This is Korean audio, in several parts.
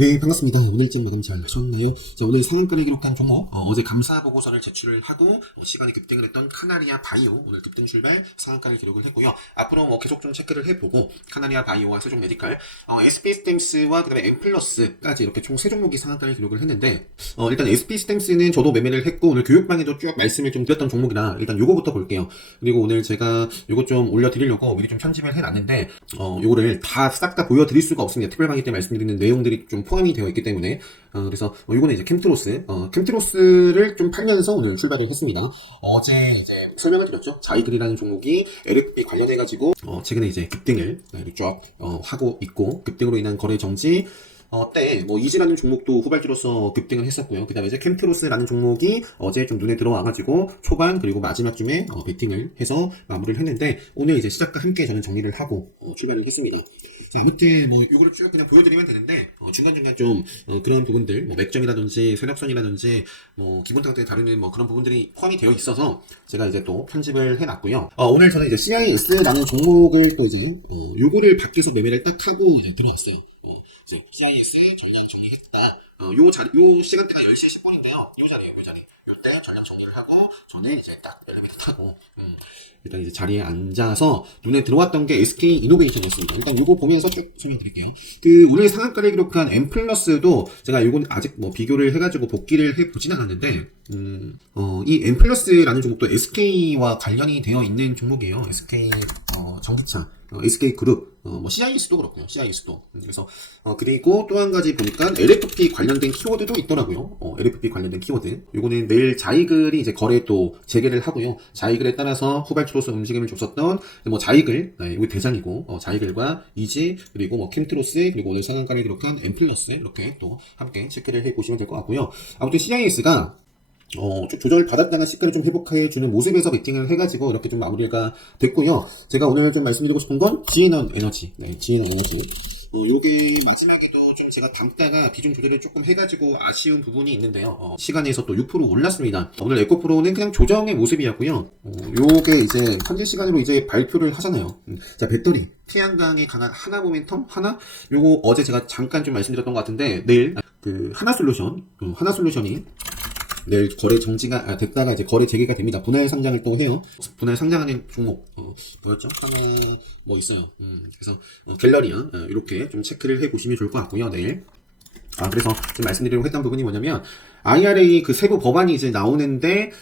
네, 반갑습니다. 오늘 일정 마감 잘 하셨나요? 자, 오늘 상한가를 기록한 종목, 어제 감사 보고서를 제출을 하고, 시간이 급등을 했던 카나리아 바이오, 오늘 급등 출발 상한가를 기록을 했고요. 앞으로 계속 좀 체크를 해보고, 카나리아 바이오와 세종 메디칼, SP 스템스와 그 다음에 엠플러스까지 이렇게 총 3종목이 상한가를 기록을 했는데, 일단 SP 스템스는 저도 매매를 했고, 오늘 교육방에도 쭉 말씀을 좀 드렸던 종목이라, 일단 요거부터 볼게요. 그리고 오늘 제가 요거 좀 올려드리려고 미리 좀 편집을 해놨는데, 요거를 다 싹 다 보여드릴 수가 없습니다. 특별방위 때 말씀드리는 내용들이 좀 포함이 되어 있기 때문에 그래서 요거는 이제 캠트로스를 좀 팔면서 오늘 출발을 했습니다. 어제 이제 설명을 드렸죠. 자이글이라는 종목이 LFP 관련해가지고 최근에 이제 급등을 쫙 하고 있고, 급등으로 인한 거래 정지 때, 이지라는 종목도 후발주로서 급등을 했었고요. 그 다음에 이제 캠트로스라는 종목이 어제 좀 눈에 들어와가지고, 초반, 그리고 마지막쯤에, 베팅을 해서 마무리를 했는데, 오늘 이제 시작과 함께 저는 정리를 하고, 출발을 했습니다. 자, 아무튼, 요거를 쭉 그냥 보여드리면 되는데, 중간중간 좀, 그런 부분들, 맥점이라든지, 세력선이라든지, 기본 타격대 다루는 그런 부분들이 포함이 되어 있어서, 제가 이제 또 편집을 해놨고요. 오늘 저는 이제 CIS라는 종목을 또 이제, 요거를 밖에서 매매를 딱 하고 이제 들어왔어요. 이제 CIS 전량 정리했다. 요 시간대가 10시 10분인데요. 요 자리. 요때 전량 정리를 하고, 저는 이제 딱 엘리베이터 타고, 일단 이제 자리에 앉아서 눈에 들어왔던 게 SK 이노베이션이었습니다. 일단 요거 보면서 쭉 설명드릴게요. 오늘 상한가를 기록한 엠플러스도 제가 요건 아직 비교를 해가지고 복귀를 해보진 않았는데, 이 엠플러스라는 종목도 SK와 관련이 되어 있는 종목이에요. SK, 전기차. SK그룹, CIS도 그렇고요. CIS도. 그래서, 그리고 또 한 가지 보니까 LFP 관련된 키워드도 있더라고요. LFP 관련된 키워드. 요거는 내일 자이글이 이제 거래 또 재개를 하고요. 자이글에 따라서 후발주로서 움직임을 줬었던, 자이글, 이거 대장이고, 자이글과 이지, 그리고 캠트로스, 그리고 오늘 상한가를 기록한 엠플러스, 이렇게 또 함께 체크를 해 보시면 될 것 같고요. 아무튼 CIS가 좀 조정을 받았다가 시가를 좀 회복해주는 모습에서 베팅을 해가지고 이렇게 좀 마무리가 됐고요. 제가 오늘 좀 말씀드리고 싶은 건 GN원 에너지. 네, GN원 에너지. 요게 마지막에도 좀 제가 담다가 비중 조절을 조금 해가지고 아쉬운 부분이 있는데요. 시간에서 또 6% 올랐습니다. 오늘 에코프로는 그냥 조정의 모습이었고요. 요게 이제 현재 시간으로 이제 발표를 하잖아요. 자, 배터리. 태양광에 강한 하나 모멘텀? 하나? 요거 어제 제가 잠깐 좀 말씀드렸던 것 같은데, 내일 하나솔루션이 내일 거래 정지가 됐다가 이제 거래 재개가 됩니다. 분할 상장을 또 해요. 분할 상장하는 종목 뭐였죠? 하나에 있어요. 그래서 갤러리아 이렇게 좀 체크를 해 보시면 좋을 것 같고요. 내일. 그래서 지금 말씀드리려고 했던 부분이 뭐냐면 IRA 그 세부 법안이 이제 나오는데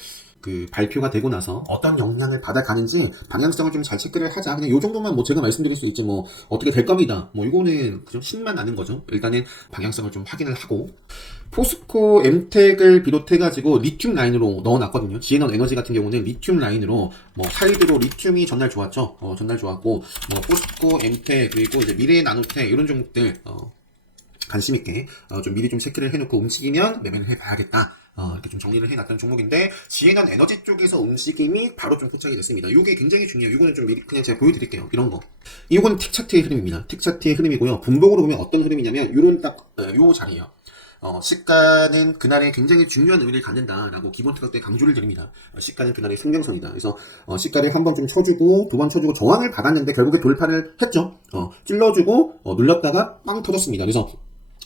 발표가 되고 나서 어떤 영향을 받아가는지 방향성을 좀 잘 체크를 하자. 그냥 요 정도만 제가 말씀드릴 수 있지 어떻게 될 겁니다. 이거는 그냥 신만 나는 거죠. 일단은 방향성을 좀 확인을 하고, 포스코 엠텍을 비롯해가지고 리튬 라인으로 넣어놨거든요. GN원 에너지 같은 경우는 리튬 라인으로 하이드로 리튬이 전날 좋았죠. 전날 좋았고, 포스코 엠텍 그리고 이제 미래 나노텍 이런 종목들 관심 있게 좀 미리 좀 체크를 해놓고 움직이면 매매를 해봐야겠다. 이렇게 좀 정리를 해놨던 종목인데, GN원 에너지 쪽에서 움직임이 바로 좀 포착이 됐습니다. 이게 굉장히 중요해요. 이거는 좀 미리 그냥 제가 보여드릴게요. 이런 거. 이거는 틱 차트의 흐름입니다. 틱 차트의 흐름이고요. 분봉으로 보면 어떤 흐름이냐면, 요런 요 자리예요. 시가는 그날에 굉장히 중요한 의미를 갖는다라고 기본 타격 때 강조를 드립니다. 시가는 그날의 생명선이다. 그래서 시가를 한 번 좀 쳐주고, 두 번 쳐주고 저항을 받았는데 결국에 돌파를 했죠. 찔러주고 눌렀다가 빵 터졌습니다. 그래서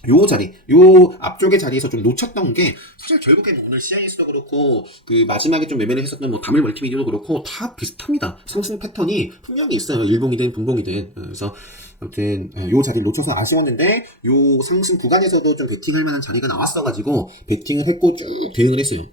요 자리, 요 앞쪽의 자리에서 좀 놓쳤던 게, 사실 결국엔 오늘 CIS도 그렇고, 마지막에 좀 매매를 했었던 다물 멀티미디어도 그렇고, 다 비슷합니다. 상승 패턴이 분명히 있어요. 일봉이든 분봉이든. 그래서, 아무튼, 요 자리를 놓쳐서 아쉬웠는데, 요 상승 구간에서도 좀 베팅할 만한 자리가 나왔어가지고, 베팅을 했고 쭉 대응을 했어요.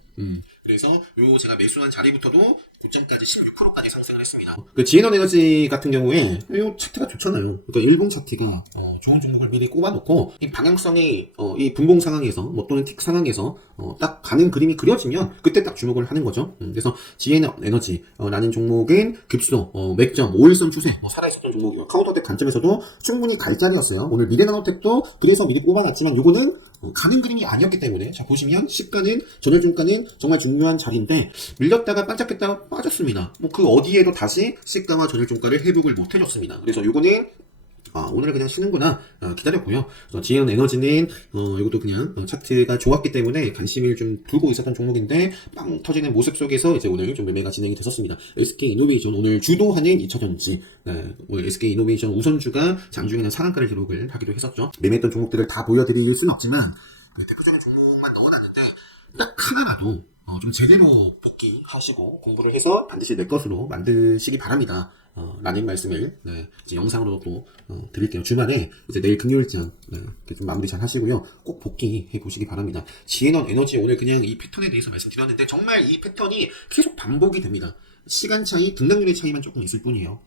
그래서 요 제가 매수한 자리부터도 고점까지 16%까지 상승을 했습니다. GN원 에너지 같은 경우에 요 차트가 좋잖아요. 그러니까 일봉 차트가 좋은 종목을 미리 꼽아놓고, 이 방향성이 이 분봉 상황에서 또는 틱 상황에서 딱 가는 그림이 그려지면 그때 딱 주목을 하는 거죠. 그래서 GN원 에너지 라는 종목은 급소 맥점 5일선 추세 살아있었던 종목이고, 카운터덱 관점에서도 충분히 갈 자리였어요. 오늘 미래나노텍도 그래서 미리 꼽아놨지만 요거는 가는 그림이 아니었기 때문에, 자 보시면 시가는 전월중가는 정말 중요한 자리인데 밀렸다가 반짝했다가 빠졌습니다. 그 어디에도 다시 시가와 전월중가를 회복을 못 해줬습니다. 그래서 요거는 오늘은 그냥 쉬는구나 기다렸고요. 지에온 에너지는 이것도 그냥 차트가 좋았기 때문에 관심을 좀 두고 있었던 종목인데 빵 터지는 모습 속에서 이제 오늘 좀 매매가 진행이 됐었습니다. SK이노베이션 오늘 주도하는 2차전지 오늘 SK이노베이션 우선주가 장중에는 상한가를 기록을 하기도 했었죠. 매매했던 종목들을 다 보여드릴 수는 없지만 대표적인 종목만 넣어놨는데 딱 하나라도 좀 제대로 복귀하시고 공부를 해서 반드시 내 것으로 만드시기 바랍니다. 라는 말씀을 이제 영상으로 또 드릴게요. 주말에 이제 내일 금요일장 좀 마무리 잘 하시고요. 꼭 복귀해 보시기 바랍니다. 지에넌 에너지 오늘 그냥 이 패턴에 대해서 말씀드렸는데 정말 이 패턴이 계속 반복이 됩니다. 시간 차이, 등락률의 차이만 조금 있을 뿐이에요.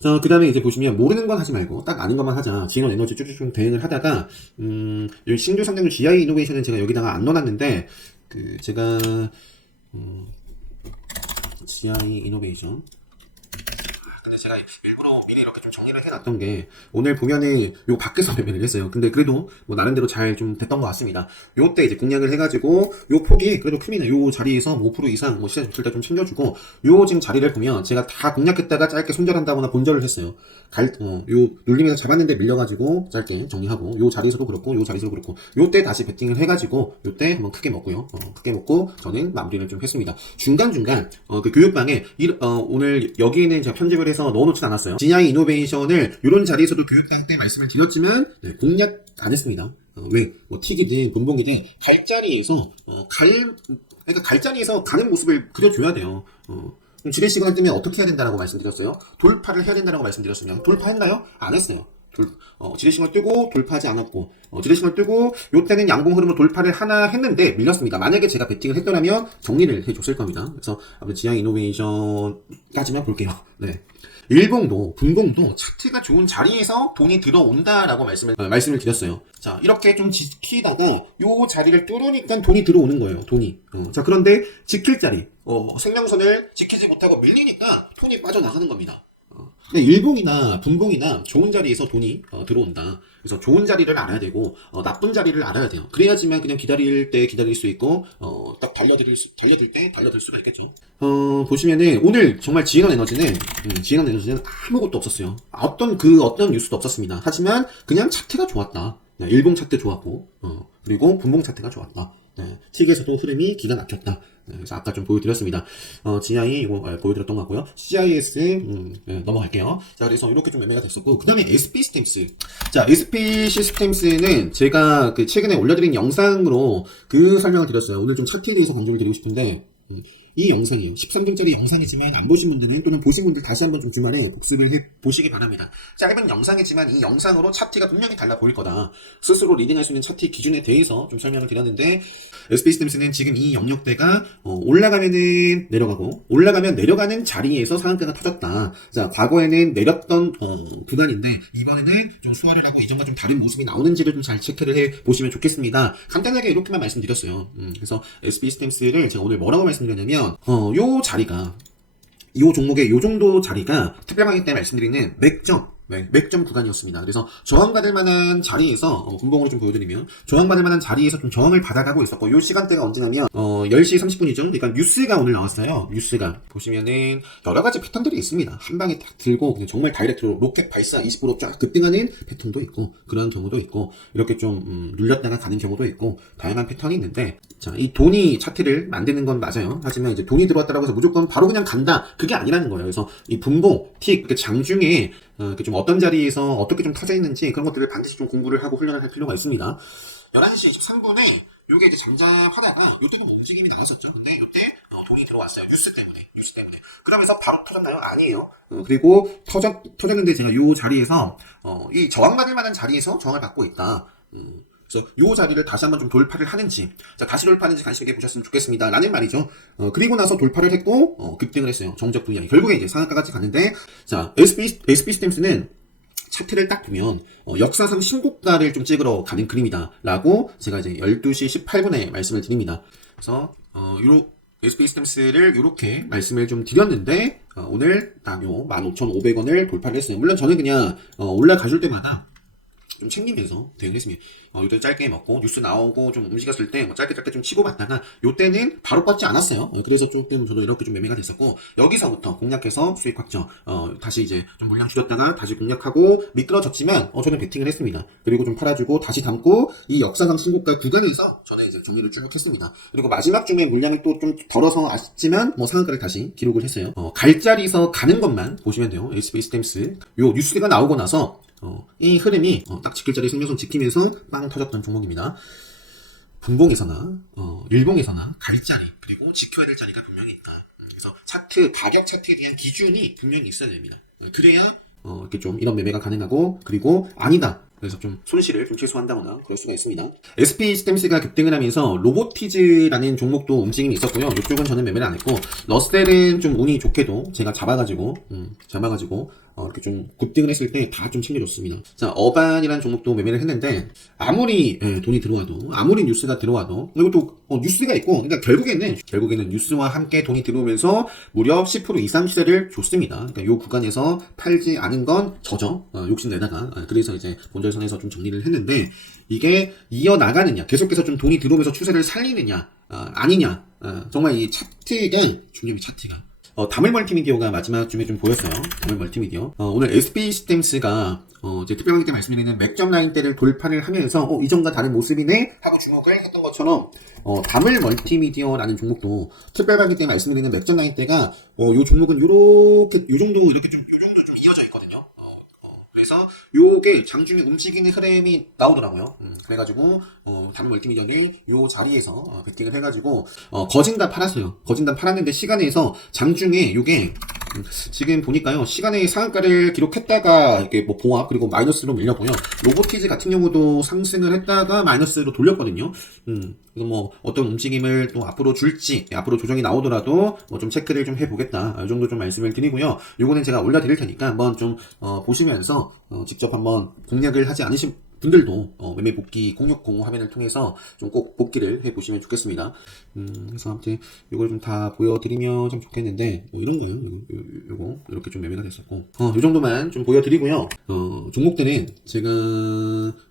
자, 그 다음에 이제 보시면, 모르는 건 하지 말고, 딱 아는 것만 하자. 지에넌 에너지 쭉쭉 대응을 하다가, 여기 신규 상장률 GI 이노베이션은 제가 여기다가 안 넣어놨는데, 제가, GI 이노베이션. 근데 제가 일부러 미리 이렇게 좀 정리를 해놨던 게 오늘 보면은 요 밖에서 매매를 했어요. 근데 그래도 뭐 나름대로 잘 좀 됐던 것 같습니다. 요때 이제 공략을 해가지고 요 폭이 그래도 큽니다. 요 자리에서 5% 이상 뭐 시장 좋을 때 좀 챙겨주고 요 지금 자리를 보면 제가 다 공략했다가 짧게 손절한다거나 본절을 했어요. 요 눌리면서 잡았는데 밀려가지고 짧게 정리하고 요 자리에서도 그렇고 요 자리에서도 그렇고 요때 다시 베팅을 해가지고 요때 한번 크게 먹고요. 크게 먹고 저는 마무리를 좀 했습니다. 중간중간 그 교육방에 오늘 여기에는 제가 편집을 해서 넣어놓진 않았어요. GI 이노베이션을 이런 자리에서도 교육당 때 말씀을 드렸지만 공략 안 했습니다. 왜? 뭐 틱이든 분봉이든 갈자리에서 그러니까 갈자리에서 가는 모습을 그려줘야 돼요. 지뢰 시그널 뜨면 어떻게 해야 된다라고 말씀드렸어요? 돌파를 해야 된다라고 말씀드렸으면 돌파했나요? 안 했어요. 지뢰 시그널 뜨고 돌파하지 않았고 지뢰 시그널 뜨고 요때는 양봉 흐름으로 돌파를 하나 했는데 밀렸습니다. 만약에 제가 베팅을 했더라면 정리를 해줬을 겁니다. 그래서 아무튼 지향 이노베이션까지만 볼게요. 네. 일봉도 분봉도 차트가 좋은 자리에서 돈이 들어온다라고 말씀을 드렸어요. 자, 이렇게 좀 지키다가 요 자리를 뚫으니까 돈이 들어오는 거예요. 돈이. 자, 그런데 지킬 자리 생명선을 지키지 못하고 밀리니까 돈이 빠져나가는 겁니다. 일봉이나 분봉이나 좋은 자리에서 돈이 들어온다. 그래서 좋은 자리를 알아야 되고 나쁜 자리를 알아야 돼요. 그래야지만 그냥 기다릴 때 기다릴 수 있고 딱 달려들 때 달려들 수가 있겠죠. 보시면은 오늘 정말 지에넌 에너지는 아무것도 없었어요. 어떤 뉴스도 없었습니다. 하지만 그냥 차트가 좋았다. 일봉 차트 좋았고 그리고 분봉 차트가 좋았다. 틱에서도 흐름이 기가 막혔다. 그래서 아까 좀 보여드렸습니다. GI 이거 보여드렸던 것 같고요. CIS 넘어갈게요. 자, 그래서 이렇게 좀 매매가 됐었고 그 다음에 SP 시스템스. 자, SP 시스템스는 제가 최근에 올려드린 영상으로 설명을 드렸어요. 오늘 좀 차트에 대해서 강조를 드리고 싶은데 이 영상이에요. 13분짜리 영상이지만 안 보신 분들은 또는 보신 분들 다시 한번 좀 주말에 복습을 해 보시기 바랍니다. 짧은 영상이지만 이 영상으로 차트가 분명히 달라 보일 거다. 스스로 리딩할 수 있는 차트 기준에 대해서 좀 설명을 드렸는데 SP 시스템스는 지금 이 영역대가 올라가면은 내려가고 올라가면 내려가는 자리에서 상한가가 터졌다. 자, 과거에는 내렸던 구간인데 이번에는 좀 수화를 하고 이전과 좀 다른 모습이 나오는지를 좀 잘 체크를 해 보시면 좋겠습니다. 간단하게 이렇게만 말씀드렸어요. 그래서 SP 시스템스를 제가 오늘 뭐라고 말씀드렸냐면 요 자리가 요 종목의 요 정도 자리가 특별하기 때문에 말씀드리는 맥점 구간이었습니다. 그래서 저항받을 만한 자리에서 분봉으로 좀 보여드리면 저항받을 만한 자리에서 좀 저항을 받아가고 있었고 요 시간대가 언제냐면 10시 30분이죠. 그러니까 뉴스가 오늘 나왔어요. 뉴스가 보시면은 여러 가지 패턴들이 있습니다. 한 방에 딱 들고 그냥 정말 다이렉트로 로켓 발사 20% 쫙 급등하는 패턴도 있고 그런 경우도 있고 이렇게 좀 눌렸다가 가는 경우도 있고 다양한 패턴이 있는데 자, 이 돈이 차트를 만드는 건 맞아요. 하지만 이제 돈이 들어왔다고 해서 무조건 바로 그냥 간다. 그게 아니라는 거예요. 그래서 이 분봉, 틱, 장중에 좀 어떤 자리에서 어떻게 좀 터져 있는지 그런 것들을 반드시 좀 공부를 하고 훈련을 할 필요가 있습니다. 11시 23분에 요게 이제 잠잠하다가 요때도 움직임이 나왔었죠. 근데 요때 돈이 들어왔어요. 뉴스 때문에. 그러면서 바로 터졌나요? 아니에요. 그리고 터졌는데 제가 요 자리에서 이 저항받을 만한 자리에서 저항을 받고 있다. 그래서 요 자리를 다시 한번 좀 돌파를 하는지, 자, 다시 돌파하는지 관심 있게 보셨으면 좋겠습니다. 라는 말이죠. 그리고 나서 돌파를 했고, 급등을 했어요. 정적 VI. 결국에 이제 상한가까지 갔는데, 자, SP 시스템스는 차트를 딱 보면, 역사상 신고가를 좀 찍으러 가는 그림이다. 라고 제가 이제 12시 18분에 말씀을 드립니다. 그래서, SP 시스템스를 이렇게 말씀을 좀 드렸는데, 오늘 딱 요 15,500원을 돌파를 했어요. 물론 저는 그냥, 올라가줄 때마다, 좀 챙기면서 대응했습니다. 요때 짧게 먹고 뉴스 나오고 좀 움직였을 때 뭐 짧게 좀 치고받다가 요때는 바로 뻗지 않았어요. 그래서 조금 저도 이렇게 좀 매매가 됐었고, 여기서부터 공략해서 수익 확정, 다시 이제 좀 물량 줄였다가 다시 공략하고 미끄러졌지만 저는 베팅을 했습니다. 그리고 좀 팔아주고 다시 담고 이 역사상 신고가 구간에서 저는 이제 종이를 쭉 했습니다. 그리고 마지막 중에 물량을 또 좀 덜어서 아쉽지만 상한가를 다시 기록을 했어요. 갈자리에서 가는 것만 보시면 돼요. SB 스탬스 요 뉴스가 나오고 나서 이 흐름이 딱 지킬 자리 생명선 지키면서 빵 터졌던 종목입니다. 분봉에서나 일봉에서나 갈 자리 그리고 지켜야 될 자리가 분명히 있다. 그래서 가격 차트에 대한 기준이 분명히 있어야 됩니다. 그래야 이렇게 좀 이런 매매가 가능하고, 그리고 아니다, 그래서 좀 손실을 좀 최소화한다거나 그럴 수가 있습니다. SP 스탬스가 급등을 하면서 로보티즈라는 종목도 움직임이 있었고요. 이쪽은 저는 매매를 안 했고, 러셀은 좀 운이 좋게도 제가 잡아가지고 이렇게 좀 급등을 했을 때 다 좀 챙겨줬습니다. 자, 어반이라는 종목도 매매를 했는데, 아무리 돈이 들어와도, 아무리 뉴스가 들어와도, 그리고 또 뉴스가 있고, 그러니까 결국에는 뉴스와 함께 돈이 들어오면서 무려 10% 이상 시세를 줬습니다. 그러니까 요 구간에서 팔지 않은 건 저죠. 욕심내다가. 그래서 이제 본절선에서 좀 정리를 했는데, 이게 이어나가느냐, 계속해서 좀 돈이 들어오면서 추세를 살리느냐, 아니냐, 정말 이 차트가 중요해. 차트가 다물 멀티미디어가 마지막 쯤에 좀 보였어요. 다물 멀티미디어. 오늘 SP 시스템스가 제 특별하게 때 말씀드리는 맥점 라인대를 돌파를 하면서 이전과 다른 모습이네 하고 주목을 했던 것처럼, 다물 멀티미디어라는 종목도 특별하게 때 말씀드리는 맥점 라인대가 요 종목은 요렇게 요 정도 이렇게 좀 이어져 있거든요. 그래서 요게 장중에 움직이는 흐름이 나오더라고요. 그래가지고 다른 멀티미디어를 요 자리에서 베팅을 해가지고 거진단 팔았어요. 거진단 팔았는데 시간에서 장중에 요게 지금 보니까요, 시간에 상한가를 기록했다가 이렇게 뭐 보합 그리고 마이너스로 밀렸고요. 로보티즈 같은 경우도 상승을 했다가 마이너스로 돌렸거든요. 그래서 뭐 어떤 움직임을 또 앞으로 줄지, 앞으로 조정이 나오더라도 좀 체크를 좀 해보겠다, 이 정도 좀 말씀을 드리고요. 요거는 제가 올려드릴 테니까 한번 좀 보시면서 직접 한번 공략을 하지 않으신 분들도 매매 복귀 060 화면을 통해서 좀 꼭 복귀를 해보시면 좋겠습니다. 그래서 아무튼 이걸 좀 다 보여드리면 좀 좋겠는데, 이런 거예요. 요거 이렇게 좀 매매가 됐었고, 요 정도만 좀 보여드리고요. 종목들은 제가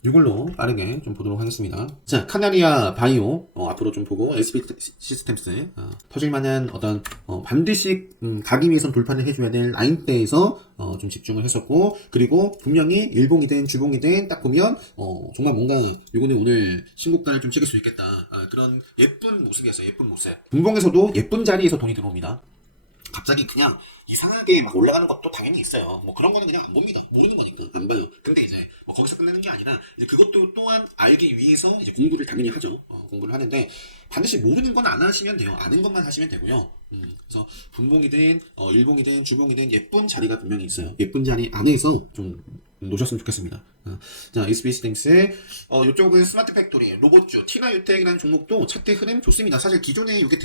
이걸로 빠르게 좀 보도록 하겠습니다. 자, 카나리아 바이오 앞으로 좀 보고, SB 시스템스 터질만한 어떤 반드시 가기위해선 돌파를 해줘야 될 라인대에서 좀 집중을 했었고, 그리고 분명히 일봉이든 주봉이든 딱 보면 정말 뭔가 요거는 오늘 신고가를 좀 찍을 수 있겠다, 그런 예쁜 모습이었어요. 예쁜 모습. 분봉에서도 예쁜 자리에서 돈이 들어옵니다. 갑자기 그냥 이상하게 막 올라가는 것도 당연히 있어요. 뭐 그런 거는 그냥 안 봅니다. 모르는 거니까 안 봐요. 근데 이제 뭐 거기서 끝내는 게 아니라, 이제 그것도 또한 알기 위해서 이제 공부를 당연히 하죠. 공부를 하는데 반드시 모르는 건 안 하시면 돼요. 아는 것만 하시면 되고요. 그래서 분봉이든 일봉이든 주봉이든 예쁜 자리가 분명히 있어요. 예쁜 자리 안에서 좀 놓으셨으면 좋겠습니다. 자, SB 스탱스 이쪽은 스마트 팩토리, 로봇주, 티라유텍이라는 종목도 차트 흐름 좋습니다. 사실 기존에 이게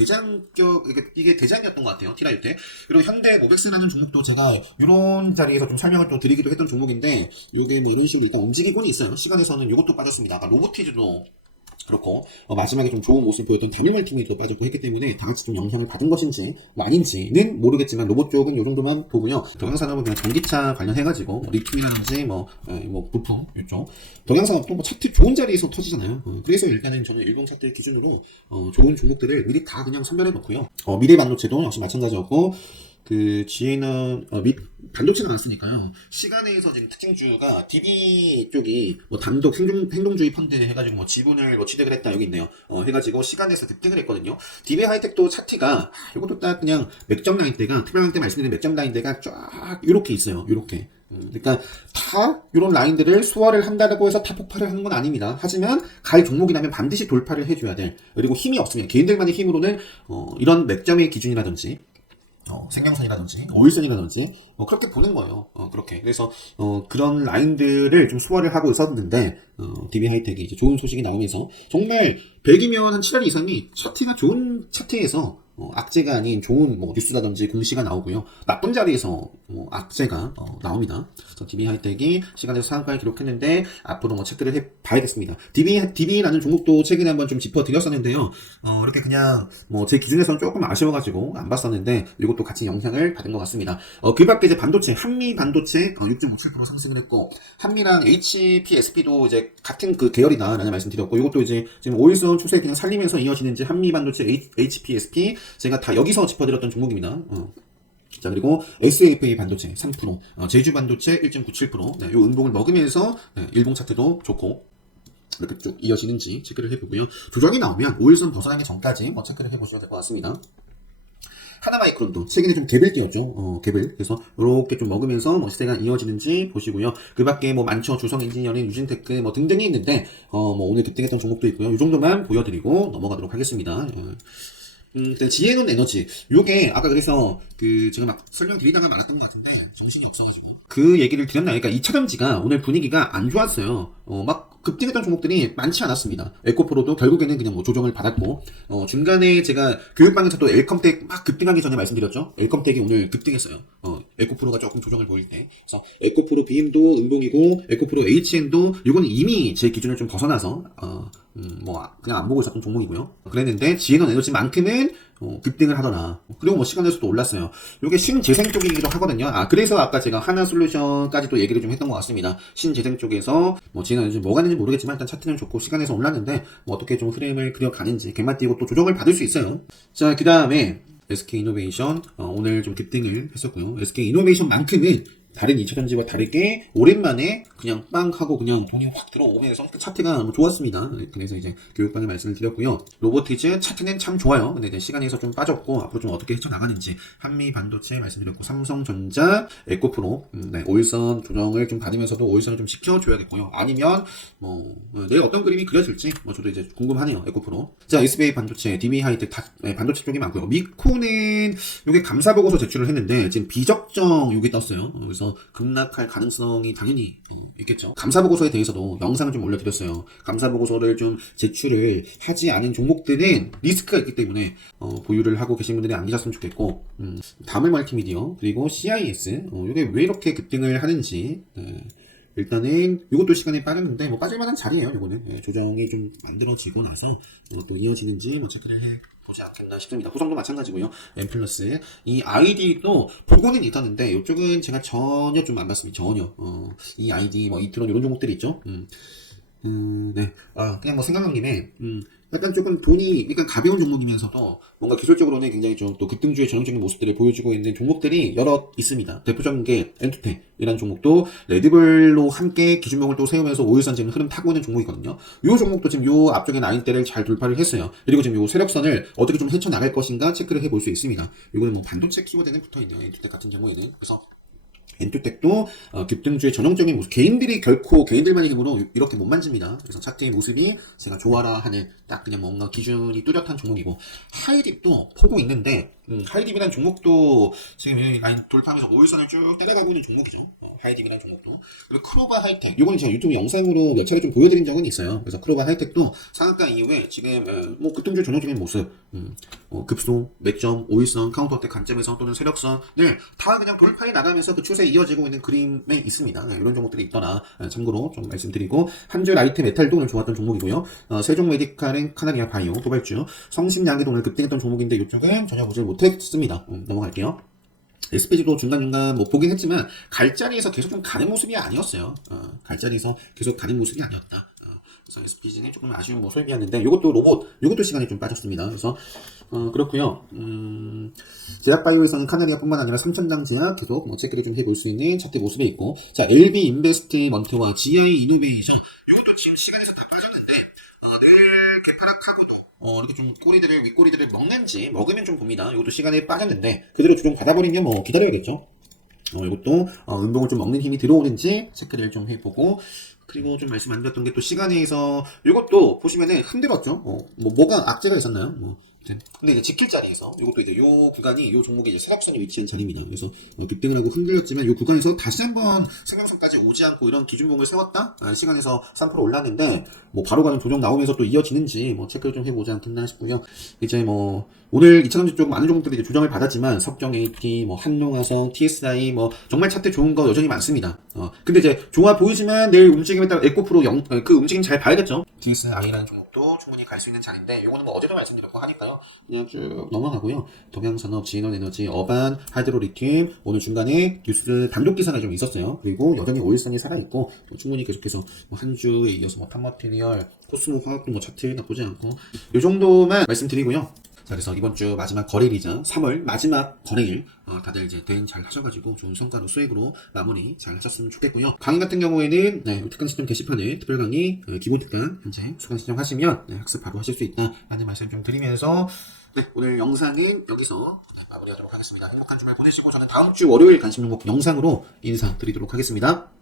이게 대장이었던 것 같아요. 티라유텍. 그리고 현대 모백스라는 종목도 제가 이런 자리에서 좀 설명을 또 드리기도 했던 종목인데, 이게 뭐 이런 식으로 일단 움직이고는 있어요. 시간에서는 이것도 빠졌습니다. 아까 로보티즈도 그렇고, 마지막에 좀 좋은 모습을 보였던 다밀멀티미도 빠졌고 했기 때문에 다 같이 좀 영향을 받은 것인지 뭐 아닌지는 모르겠지만, 로봇 쪽은 이 정도만 보고요. 동양산업은 그냥 전기차 관련해가지고 리튬이라든지 뭐 부품 이쪽 동양산업도 뭐 차트 좋은 자리에서 터지잖아요. 그래서 일단은 저는 일본 차트 기준으로 좋은 종목들을 미리 다 그냥 선별해 놓고요. 미래반도체도 역시 마찬가지였고, 지혜는 반도체가 나왔으니까요. 시간에서 지금 특징주가 DB 쪽이 뭐 단독 행동주의 펀드 해가지고 뭐 지분을 뭐 취득을 했다, 여기 있네요. 해가지고 시간에서 급등을 했거든요. DB 하이텍도 차트가 이것도 딱 그냥 맥점 라인대가, 특별한 때 말씀드린 맥점 라인대가 쫙 이렇게 있어요. 이렇게. 그러니까 다 이런 라인들을 소화를 한다고 해서 다 폭발을 하는 건 아닙니다. 하지만 갈 종목이라면 반드시 돌파를 해줘야 될, 그리고 힘이 없으면 개인들만의 힘으로는 이런 맥점의 기준이라든지 생명선이라든지 오일선이라든지 그렇게 보는 거예요. 그렇게. 그래서 그런 라인들을 좀 소화를 하고 있었는데, DB 하이텍이 이제 좋은 소식이 나오면서 정말 100이면 한 7월 이상이 차트가 좋은 차트에서 악재가 아닌 좋은 뭐 뉴스라든지 공시가 나오고요. 나쁜 자리에서 악재가 나옵니다. 그래서 DB 하이텍이 시간에서 상한가를 기록했는데 앞으로 뭐 체크를 해 봐야겠습니다. DB라는 종목도 최근에 한번 좀 짚어드렸었는데요. 이렇게 그냥 뭐 제 기준에서는 조금 아쉬워가지고 안 봤었는데 이것도 같이 영향을 받은 것 같습니다. 그 밖에 이제 반도체, 한미 반도체 6.57% 상승을 했고 한미랑 HPSP도 이제 같은 그 계열이다라는 말씀드렸고 이것도 이제 지금 5일선 추세 그냥 살리면서 이어지는지 한미 반도체 HPSP 제가 다 여기서 짚어드렸던 종목입니다. 자, 그리고 SAF 반도체 3%, 제주 반도체 1.97%, 네, 요 운봉을 먹으면서, 네, 일봉 차트도 좋고, 이렇게 쭉 이어지는지 체크를 해보고요. 조정이 나오면 5일선 벗어나기 전까지 뭐 체크를 해보셔야 될 것 같습니다. 하나마이크론도 최근에 좀 갭을 띄웠죠. 갭을. 그래서 이렇게 좀 먹으면서 뭐 시세가 이어지는지 보시고요. 그 밖에 뭐 많죠. 주성 엔지니어링, 유진테크 뭐 등등이 있는데, 뭐 오늘 급등했던 종목도 있고요. 이 정도만 보여드리고 넘어가도록 하겠습니다. 지에논 에너지. 요게, 아까 그래서, 제가 막 설명드리다가 말았던 것 같은데, 정신이 없어가지고. 그 얘기를 드렸나요? 그러니까 2차전지가 오늘 분위기가 안 좋았어요. 막 급등했던 종목들이 많지 않았습니다. 에코프로도 결국에는 그냥 뭐 조정을 받았고, 중간에 제가 교육방에서도 엘컴텍 막 급등하기 전에 말씀드렸죠? 엘컴텍이 오늘 급등했어요. 에코프로가 조금 조정을 보일 때. 그래서 에코프로 BM도 운동이고, 에코프로 HN도, 요거는 이미 제 기준을 좀 벗어나서, 뭐 그냥 안 보고 있었던 종목이고요. 그랬는데 지에논 에너지만큼은 급등을 하더라. 그리고 뭐 시간에서도 올랐어요. 이게 신재생 쪽이기도 하거든요. 그래서 아까 제가 하나솔루션까지도 얘기를 좀 했던 것 같습니다. 신재생 쪽에서 뭐 지에논 에너지 뭐가 되는지 모르겠지만 일단 차트는 좋고 시간에서 올랐는데 뭐 어떻게 좀 흐름을 그려가는지 갯맛 띄고 또 조정을 받을 수 있어요. 자, 그 다음에 SK이노베이션 오늘 좀 급등을 했었고요. SK이노베이션만큼은 다른 2차전지와 다르게 오랜만에 그냥 빵 하고 그냥 돈이 확 들어오면서 차트가 너무 좋았습니다. 그래서 이제 교육방에 말씀을 드렸고요. 로보티즈 차트는 참 좋아요. 근데 이제 시간에서 좀 빠졌고 앞으로 좀 어떻게 헤쳐나가는지 한미 반도체 말씀드렸고 삼성전자, 에코프로 5일선 조정을 좀 받으면서도 5일선을 좀 지켜줘야겠고요. 아니면 뭐 내일 어떤 그림이 그려질지 뭐 저도 이제 궁금하네요. 에코프로. 자, SBA 반도체, DB 하이텍 반도체 쪽이 많고요. 미코는 요게 감사보고서 제출을 했는데 지금 비적정 요게 떴어요. 그래서 급락할 가능성이 당연히 있겠죠. 감사보고서에 대해서도 영상을 좀 올려드렸어요. 감사보고서를 좀 제출을 하지 않은 종목들은 리스크가 있기 때문에 보유를 하고 계신 분들이 안 계셨으면 좋겠고 다물 멀티미디어 그리고 CIS 이게 왜 이렇게 급등을 하는지 일단은 이것도 시간에 빠졌는데 뭐 빠질만한 자리예요. 이거는 조정이 좀 만들어지고 나서 이것도 이어지는지 뭐 체크를 해 보지 않겠나 싶습니다. 구성도 마찬가지고요. M 플러스 이 아이디도 보고는 있었는데 이쪽은 제가 전혀 좀 안 봤습니다. 전혀 이 아이디 뭐 이트론 이런 종목들이 있죠. 네. 그냥 뭐 생각난 김에 약간 조금 돈이 약간 가벼운 종목이면서도 뭔가 기술적으로는 굉장히 좀 또 급등주의 전형적인 모습들을 보여주고 있는 종목들이 여러 있습니다. 대표적인 게 엔투텍이라는 종목도 레드불로 함께 기준목을 또 세우면서 5일선 지금 흐름 타고 있는 종목이거든요. 이 종목도 지금 요 앞쪽에 라인대를 잘 돌파를 했어요. 그리고 지금 요 세력선을 어떻게 좀 헤쳐나갈 것인가 체크를 해볼 수 있습니다. 이거는 뭐 반도체 키워드는 붙어있네요. 엔투텍 같은 경우에는. 그래서 엔투텍도 급등주의 전형적인 모습. 개인들이 결코 개인들만의 힘으로 이렇게 못 만집니다. 그래서 차트의 모습이 제가 좋아라 하는 딱 그냥 뭔가 기준이 뚜렷한 종목이고 하이딥도 보고 있는데 하이딥이라는 종목도 지금 라인 돌파하면서 5일선을 쭉 따라가고 있는 종목이죠. 하이딥이라는 종목도. 그리고 크로바 하이텍. 이거는 제가 유튜브 영상으로 몇 차례 좀 보여드린 적은 있어요. 그래서 크로바 하이텍도 상한가 이후에 지금 뭐 급등주의 전형적인 모습 급소, 맥점, 5일선, 카운터어택 관점에서 또는 세력선을 다 그냥 돌파해 나가면서 그 추세에 이어지고 있는 그림에 있습니다. 이런 종목들이 있더라. 참고로 좀 말씀드리고 한줄 아이템 메탈도 오늘 좋았던 종목이고요. 세종 메디칼은 카나리아 바이오, 도발주, 성심양기도 오늘 급등했던 종목인데 이쪽은 전혀 보지 못했습니다. 넘어갈게요. SPG도 중간중간 뭐 보긴 했지만 갈자리에서 계속 좀 가는 모습이 아니었어요. 갈자리에서 계속 가는 모습이 아니었다. 그래서 SPG는 조금 아쉬운 모습이었는데 이것도 로봇, 이것도 시간이 좀 빠졌습니다. 그래서 그렇고요. 제약바이오에서는 카나리아뿐만 아니라 삼천당 제약 계속 뭐 체크를 좀 해볼 수 있는 차트 모습이 있고, 자 LB 인베스트먼트와 GI 이노베이션 이것도 지금 시간에서 다 빠졌는데 늘 개파락하고도 이렇게 좀 꼬리들을 윗꼬리들을 먹으면 좀 봅니다. 이것도 시간에 빠졌는데 그대로 조정 받아버리면 뭐 기다려야겠죠. 이것도 운동을 좀 먹는 힘이 들어오는지 체크를 좀 해보고, 그리고 좀 말씀 안 드렸던 게 또 시간에서 이것도 보시면은 흔들었죠. 뭐가 악재가 있었나요? 근데 이제 지킬 자리에서 이것도 이제 요 구간이 요 종목의 이제 세력선이 위치한 자리입니다. 그래서 급등을 하고 흔들렸지만 요 구간에서 다시 한번 생명선까지 오지 않고 이런 기준봉을 세웠다 시간에서 3% 올랐는데 뭐 바로 가는 조정 나오면서 또 이어지는지 뭐 체크를 좀 해보지 않겠나 싶고요. 이제 뭐 오늘 2차전지 쪽 많은 종목들이 이제 조정을 받았지만 석경 AT, 뭐 한농화성, TSI 뭐 정말 차트 좋은 거 여전히 많습니다. 근데 이제 좋아 보이지만 내일 움직임에 따라 에코프로 그 움직임 잘 봐야겠죠. TSI라는 종목도 충분히 갈 수 있는 자리인데 요거는 뭐 어제도 말씀드렸고 하니까요. 그냥 쭉 넘어가고요. 동양산업, 진원에너지, 어반, 하이드로리튬 오늘 중간에 뉴스 단독 기사가 좀 있었어요. 그리고 여전히 오일선이 살아있고 뭐 충분히 계속해서 뭐 한 주에 이어서 뭐 팜마테리얼, 코스모 화학도 뭐 차트 나쁘지 않고 요 정도만 말씀드리고요. 자, 그래서 이번 주 마지막 거래일이자 3월 마지막 거래일 다들 이제 대응 잘 하셔가지고 좋은 성과로 수익으로 마무리 잘 하셨으면 좋겠고요. 강의 같은 경우에는 특강 신청 게시판에 특별 강의 기본 특강 현재 수강 신청하시면 학습 바로 하실 수 있다 라는 말씀 좀 드리면서 오늘 영상은 여기서 마무리하도록 하겠습니다. 행복한 주말 보내시고 저는 다음 주 월요일 관심 종목 영상으로 인사드리도록 하겠습니다.